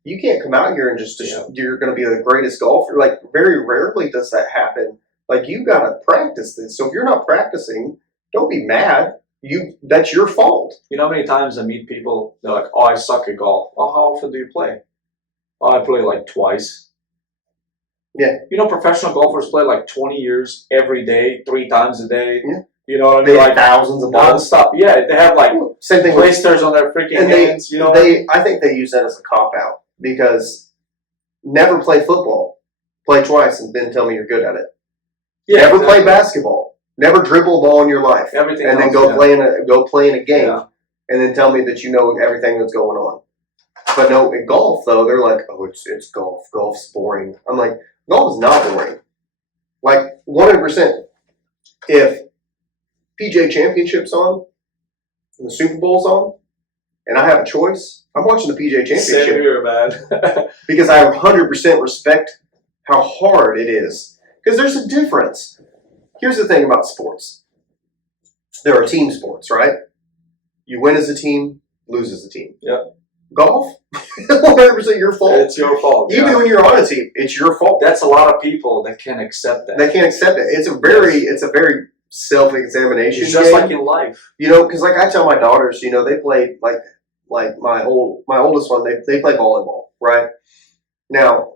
you can't come out here and just you're going to be the greatest golfer. Like, very rarely does that happen. Like, you got to practice this. So if you're not practicing, don't be mad. That's your fault. You know how many times I meet people, they're like, oh, I suck at golf. Oh, how often do you play? Oh, I play like twice. Yeah. You know, professional golfers play like 20 years every day, 3 times a day. Yeah. You know what I mean? They like have thousands of balls. nonstop. Yeah, they have like same thing blisters on their freaking hands. You know, I think they use that as a cop out because never play football, play twice, and then tell me you're good at it. Yeah, never play basketball. Never dribble a ball in your life. Everything and then else, go play in a game, Yeah. and then tell me that you know everything that's going on. But no, in golf though, they're like, oh, it's golf. Golf's boring. I'm like, golf is not boring. Like 100%. If PGA Championship's on, and the Super Bowl's on, and I have a choice, I'm watching the PGA Championship. Same here, man. Because I 100% respect how hard it is. Because there's a difference. Here's the thing about sports. There are team sports, right? You win as a team, lose as a team. Yep. Golf, 100% your fault. It's your fault. Even when you're on a team, it's your fault. That's a lot of people that can't accept that. They can't accept it. It's a very self-examination. It's just game. like in life. You know, because like I tell my daughters, you know, they play like my oldest one, they play volleyball, right? Now,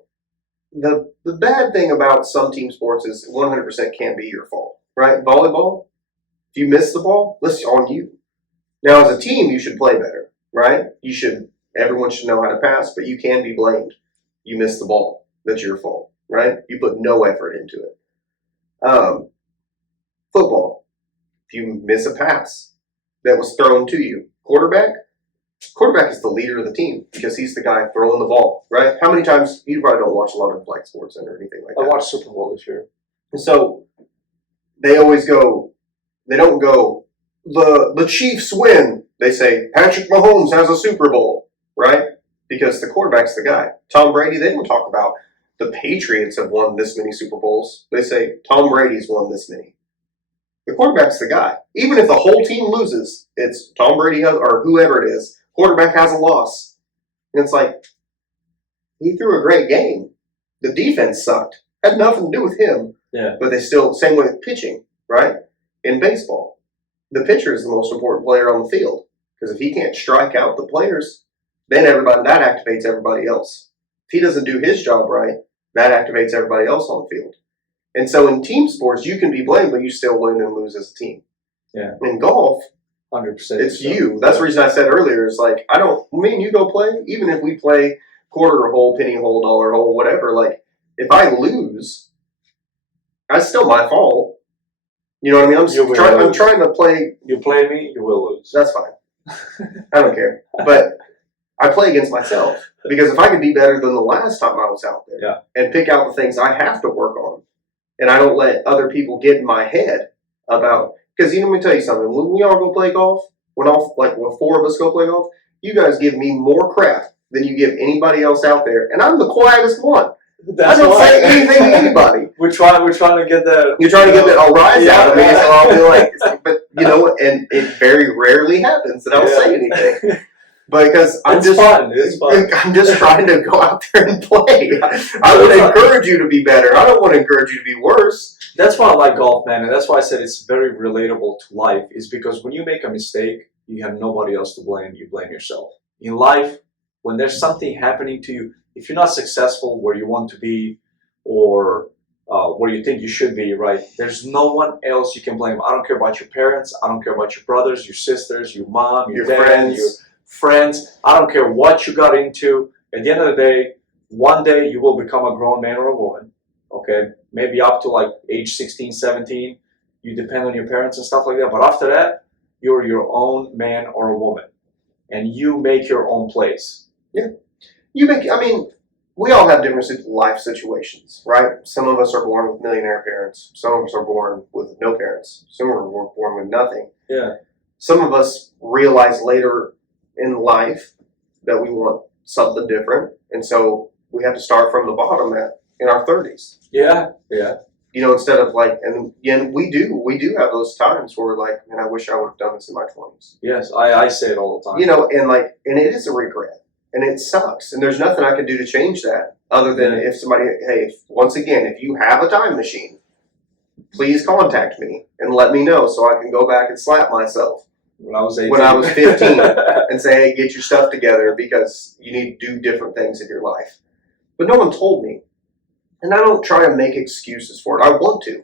the bad thing about some team sports is 100% can't be your fault, right? Volleyball, if you miss the ball, it's on you. Now, as a team, you should play better, right? Everyone should know how to pass, but you can be blamed. You missed the ball. That's your fault, right? You put no effort into it. Football, if you miss a pass that was thrown to you, quarterback, Quarterback is the leader of the team because he's the guy throwing the ball, right? How many times, you probably don't watch a lot of like sports or anything like I that. watched Super Bowl this year. And so they always go, they don't go, the Chiefs win. They say, Patrick Mahomes has a Super Bowl, right? Because the quarterback's the guy. Tom Brady, they don't talk about the Patriots have won this many Super Bowls. They say, Tom Brady's won this many. The quarterback's the guy. Even if the whole team loses, it's Tom Brady has, or whoever it is, quarterback has a loss. And it's like, he threw a great game. The defense sucked. Had nothing to do with him. Yeah. But they still, same way with pitching, right? In baseball, the pitcher is the most important player on the field. Because if he can't strike out the players, then everybody, that activates everybody else. If he doesn't do his job right, that activates everybody else on the field. And so in team sports, you can be blamed, but you still win and lose as a team. Yeah. In golf, 100%. it's you. That's the reason I said earlier, is like, me and you go play, even if we play quarter hole, penny hole, dollar hole, whatever, like, if I lose, that's still my fault. You know what I mean? I'm trying to play. You play me, you will lose. That's fine. I don't care. But I play against myself. Because if I can be better than the last time I was out there and pick out the things I have to work on, and I don't let other people get in my head about, because let me tell you something, when we all go play golf, when four of us go play golf, you guys give me more crap than you give anybody else out there, and I'm the quietest one. I don't say anything to anybody. We're trying to get that. You're trying to get that rise out of me, so I'll be like, but you know, and it very rarely happens that I'll say anything. Because It's fun. I'm just trying to go out there and play. I would encourage you to be better. I don't want to encourage you to be worse. That's why I like golf, man, and that's why I said it's very relatable to life, is because when you make a mistake, you have nobody else to blame. You blame yourself. In life, when there's something happening to you, if you're not successful where you want to be or where you think you should be, right, there's no one else you can blame. I don't care about your parents. I don't care about your brothers, your sisters, your mom, your dad, your friends. I don't care what you got into. At the end of the day, one day you will become a grown man or a woman, okay? Maybe up to like age 16, 17. You depend on your parents and stuff like that. But after that, you're your own man or a woman. And you make your own place. Yeah. We all have different life situations, right? Some of us are born with millionaire parents. Some of us are born with no parents. Some are born with nothing. Yeah. Some of us realize later in life that we want something different, and so we have to start from the bottom in our 30s. Yeah. You know, instead of like, and again, we do have those times where we're like, man, I wish I would have done this in my 20s. Yes, I say it all the time. You know, and it is a regret, and it sucks, and there's nothing I can do to change that other than if somebody, once again, if you have a time machine, please contact me and let me know so I can go back and slap myself. When I was 18. When I was 15 and say, hey, get your stuff together because you need to do different things in your life. But no one told me. And I don't try to make excuses for it. I want to.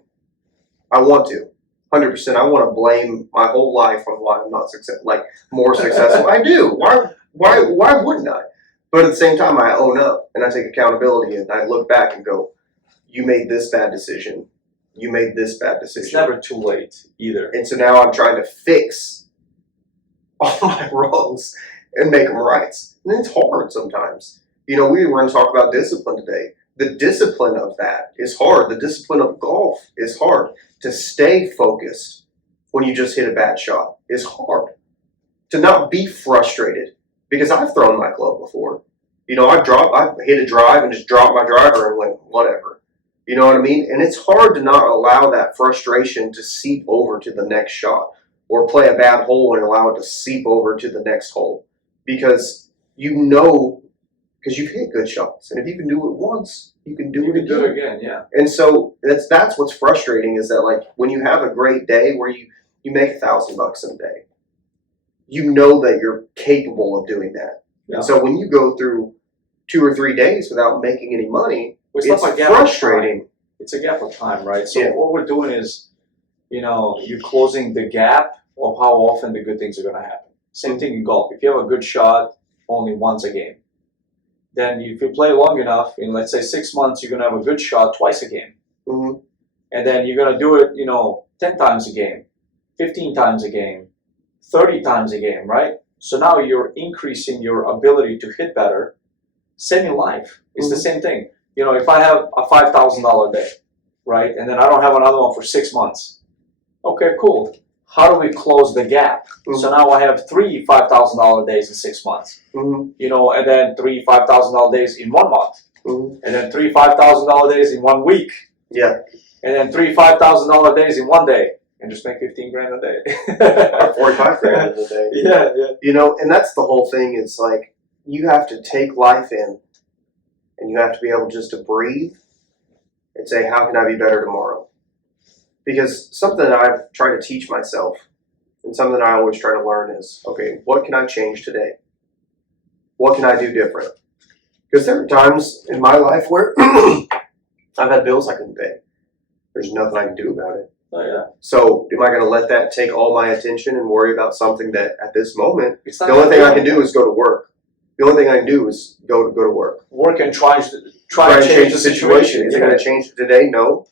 100%. I want to blame my whole life on why I'm not more successful. I do. Why wouldn't I? But at the same time, I own up and I take accountability and I look back and go, you made this bad decision. You made this bad decision. It's never too late either. And so now I'm trying to fix all my wrongs and make them right. And it's hard sometimes. You know, we were going to talk about discipline today. The discipline of that is hard. The discipline of golf is hard. To stay focused when you just hit a bad shot is hard. To not be frustrated, because I've thrown my club before. You know, I've hit a drive and just dropped my driver and went, whatever. You know what I mean? And it's hard to not allow that frustration to seep over to the next shot, or play a bad hole and allow it to seep over to the next hole. Because because you've hit good shots. And if you can do it once, you can do it again. Do it again, yeah. And so that's what's frustrating, is that like when you have a great day where you make $1,000 in a day, you know that you're capable of doing that. Yeah. And so when you go through 2 or 3 days without making any money, it's frustrating. It's a gap of time, right? So what we're doing is, you're closing the gap of how often the good things are going to happen. Same thing in golf. If you have a good shot only once a game, then if you play long enough, in let's say 6 months, you're going to have a good shot twice a game. Mm-hmm. And then you're going to do it, 10 times a game, 15 times a game, 30 times a game, right? So now you're increasing your ability to hit better. Same in life. It's the same thing. You know, if I have a $5,000 day, right, and then I don't have another one for 6 months. Okay, cool. How do we close the gap? So now I have 3 $5,000 days in 6 months. You know, and then 3 $5,000 days in 1 month. And then 3 $5,000 days in 1 week. Yeah. And then 3 $5,000 days in 1 day. And just make 15 grand a day. Or 45 grand a day. Yeah. You know, and that's the whole thing. Is like you have to take life in, and you have to be able just to breathe and say, how can I be better tomorrow? Because something that I've tried to teach myself, and something that I always try to learn is, okay, what can I change today? What can I do different? Because there are times in my life where I've had bills I couldn't pay. There's nothing I can do about it. Oh, yeah. So am I going to let that take all my attention and worry about something that at this moment, It's the not only thing I can do is go to work. The only thing I can do is go to work. Work and try Try to and change the situation. Is it going to change it today? No.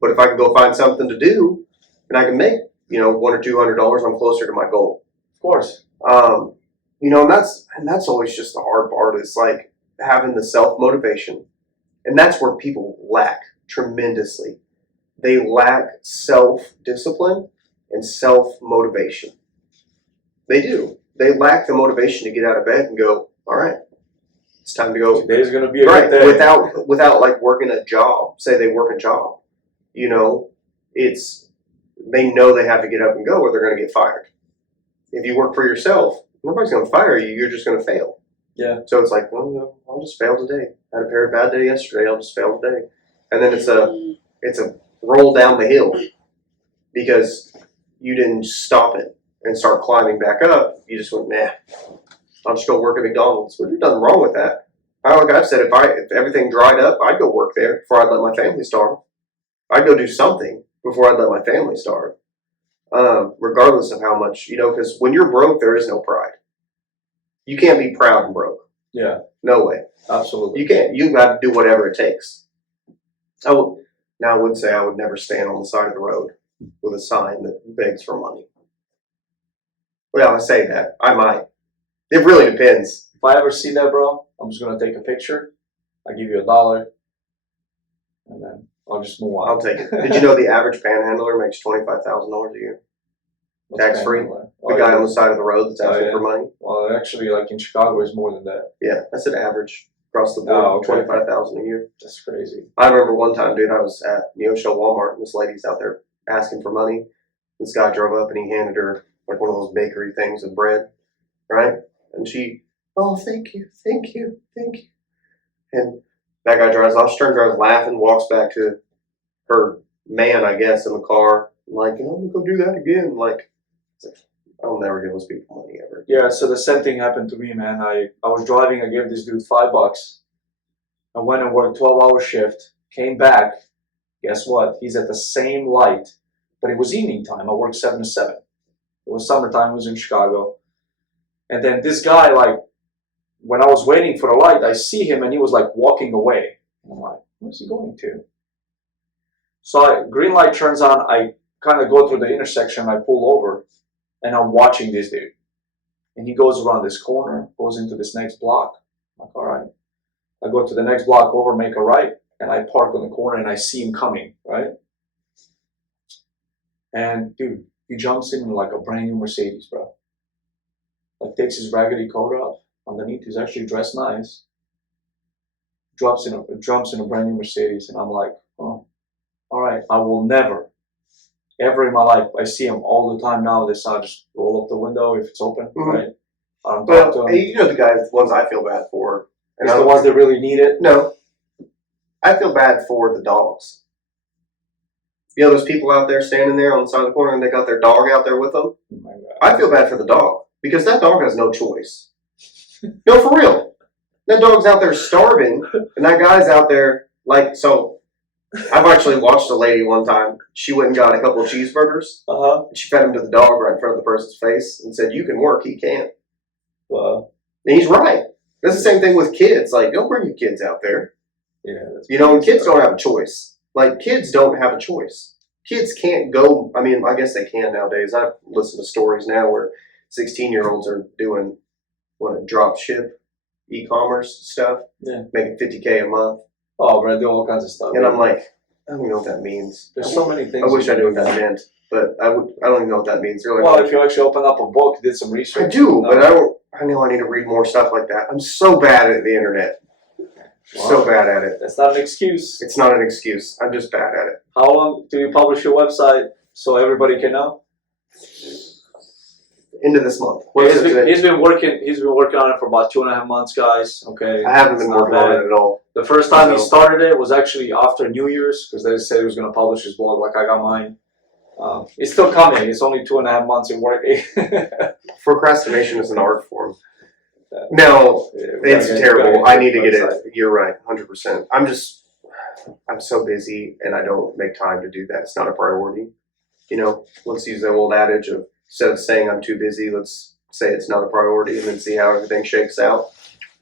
But if I can go find something to do, and I can make, you know, $100 or $200, I'm closer to my goal. Of course. You know, and that's always just the hard part. Is like having the self motivation, and that's where people lack tremendously. They lack self discipline and self motivation. They do. They lack the motivation to get out of bed and go, all right, it's time to go. Today's going to be a Right, good day. without like working a job. Say they work a job, you know, they know they have to get up and go, or they're going to get fired. If you work for yourself, nobody's going to fire you. You're just going to fail. Yeah. So it's like, well, no, I'll just fail today. I had a very bad day yesterday. I'll just fail today, and then it's a roll down the hill because you didn't stop it and start climbing back up. You just went, nah, I'll just go work at McDonald's. Well, there's nothing wrong with that. Like I've said, if everything dried up, I'd go work there before I'd let my family starve. I'd go do something before I'd let my family starve. Regardless of how much, you know, because when you're broke, there is no pride. You can't be proud and broke. Yeah. No way. Absolutely. You can't. You have to do whatever it takes. I would say I would never stand on the side of the road with a sign that begs for money. Well, I say that. I might. It really depends. If I ever see that, bro, I'm just going to take a picture. I give you $1, and then I'll just move on. I'll take it. Did you know the average panhandler makes $25,000 a year? Tax free. The guy on the side of the road that's asking for money. Well, actually, like in Chicago, it's more than that. Yeah, that's an average across the board. $25,000 a year. That's crazy. I remember one time, dude, I was at Neosho Walmart, and this lady's out there asking for money. This guy drove up and he handed her like one of those bakery things of bread, right? And she, oh, thank you. And that guy drives off. She turns around laughing, walks back to her man, I guess, in the car. Like, I'm going to go do that again. Like, I'll never give those people money ever. Yeah, so the same thing happened to me, man. I was driving, I gave this dude $5. I went and worked 12-hour shift, came back. Guess what? He's at the same light, but it was evening time. I worked 7 to 7. It was summertime, it was in Chicago. And then this guy, like, when I was waiting for the light, I see him and he was like walking away. And I'm like, where's he going to? So green light turns on, I kind of go through the intersection, I pull over, and I'm watching this dude. And he goes around this corner, goes into this next block. I'm like, all right. I go to the next block over, make a right, and I park on the corner and I see him coming, right? And dude, he jumps in like a brand new Mercedes, bro. Like takes his raggedy coat off. Underneath, he's actually dressed nice. Jumps in a brand new Mercedes, and I'm like, oh, all right. I will never, ever in my life. I see him all the time nowadays. So I just roll up the window if it's open, right? I don't talk to him. You know the guys, ones I feel bad for. And the ones that really need it. No, I feel bad for the dogs. You know those people out there standing there on the side of the corner and they got their dog out there with them? Oh my God. I feel bad for the dog because that dog has no choice. No, for real. That dog's out there starving and that guy's out there like, so I've actually watched a lady one time. She went and got a couple of cheeseburgers. And she fed them to the dog right in front of the person's face and said, you can work, he can't. Wow. And he's right. That's the same thing with kids. Like, don't bring your kids out there. Yeah. You know, kids don't have a choice. Like, kids don't have a choice. Kids can't go. I mean, I guess they can nowadays. I've listened to stories now where 16-year-olds are doing drop ship, e-commerce stuff, making $50K a month. Oh, right, do all kinds of stuff. And I'm like, I don't even know what that means. There's so many things. I wish I knew what that meant, but I don't even know what that means. Like, well, if you actually open up a book, did some research. I do, but I know I need to read more stuff like that. I'm so bad at the internet. So bad at it. That's not an excuse. It's not an excuse. I'm just bad at it. How long do you publish your website so everybody can know? Into this month. He's been working on it for about 2.5 months, guys. Okay. I haven't been working on it at all. The first time he started it was actually after New Year's, because they said he was going to publish his blog like I got mine. It's still coming. It's only 2.5 months in working. Procrastination is an art form. No, it's terrible. I need to get it. You're right, 100%. I'm so busy and I don't make time to do that. It's not a priority. You know, let's use the old adage of, instead of saying I'm too busy, let's say it's not a priority and then see how everything shakes out.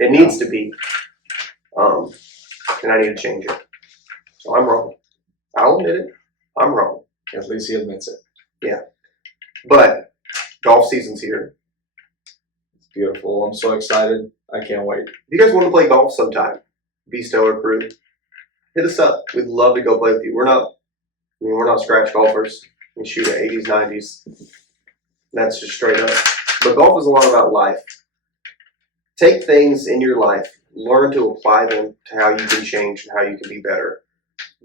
It needs to be. And I need to change it. So I'm wrong. I'll admit it. I'm wrong. At least he admits it. Yeah. But golf season's here. It's beautiful. I'm so excited. I can't wait. If you guys want to play golf sometime, Be Stellar crew, hit us up. We'd love to go play with you. We're not scratch golfers. We shoot at 80s, 90s. That's just straight up. But golf is a lot about life. Take things in your life, learn to apply them to how you can change and how you can be better.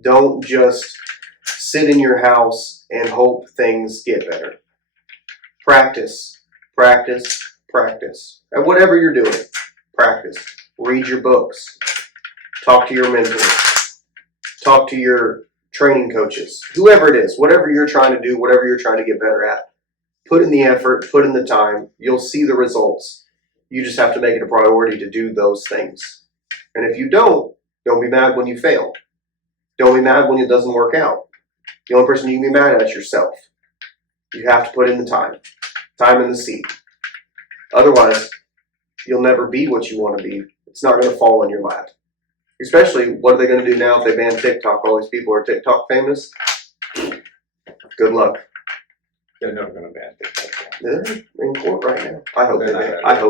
Don't just sit in your house and hope things get better. Practice, practice, practice. At whatever you're doing, practice. Read your books. Talk to your mentors. Talk to your training coaches. Whoever it is, whatever you're trying to do, whatever you're trying to get better at, put in the effort, put in the time. You'll see the results. You just have to make it a priority to do those things. And if you don't be mad when you fail. Don't be mad when it doesn't work out. The only person you can be mad at is yourself. You have to put in the time. Time in the seed. Otherwise, you'll never be what you want to be. It's not going to fall in your lap. Especially, what are they going to do now if they ban TikTok? All these people are TikTok famous. Good luck. They're never going to ban TikTok. They're in court right now. I hope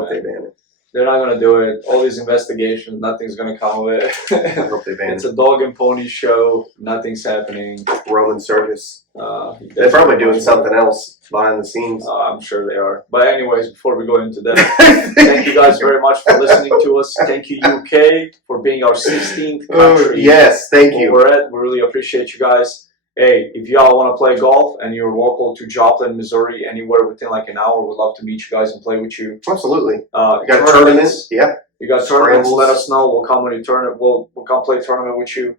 they ban it. They're not going to do it. All these investigations, nothing's going to come of it. I hope they ban it. It's a dog and pony show. Nothing's happening. Roman circus. They're probably doing something else behind the scenes. I'm sure they are. But anyways, before we go into that, thank you guys very much for listening to us. Thank you, UK, for being our 16th country. Yes, thank you. We really appreciate you guys. Hey, if y'all want to play golf and you're local to Joplin, Missouri, anywhere within like an hour, we'd love to meet you guys and play with you. Absolutely. You got tournaments? Yeah. You got tournaments? Let us know. We'll come when you tournament. We'll come play a tournament with you.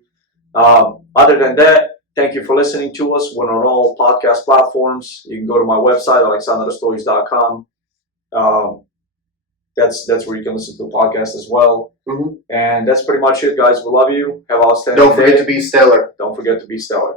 Other than that, thank you for listening to us. We're on all podcast platforms. You can go to my website, aleksandarostojic.com. That's where you can listen to the podcast as well. And that's pretty much it, guys. We love you. Have an outstanding day. Don't forget to be stellar. Don't forget to be stellar.